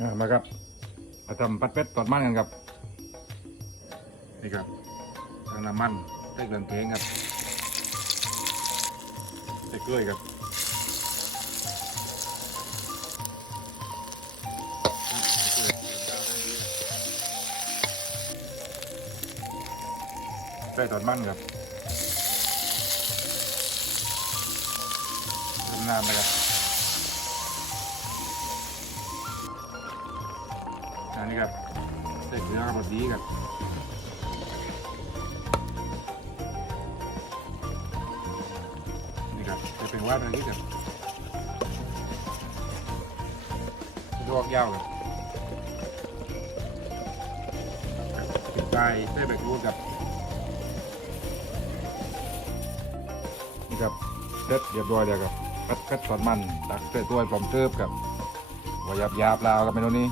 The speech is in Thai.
อ่ามาครับมาทำปัดเป็ดตอดมันกันครับนี่ครับทางน้ำมันใส่เกลือเทงครับใส่เกลือครับใส่ตอดมันครับทำน้ำไปครับ อันนี้ครับใส่เกลือกับดีครับนี่ครับจะเป็นว่าเป็นนี้ครับลวกยาวครับปิดไฟใส่แบกรูดครับนี่ครับเสร็จเรียบร้อยแล้วครับพัดกัดสอนมันตักใส่ถ้วยพร้อมเทิบครับวายับยาบลาวกับเมนูนี้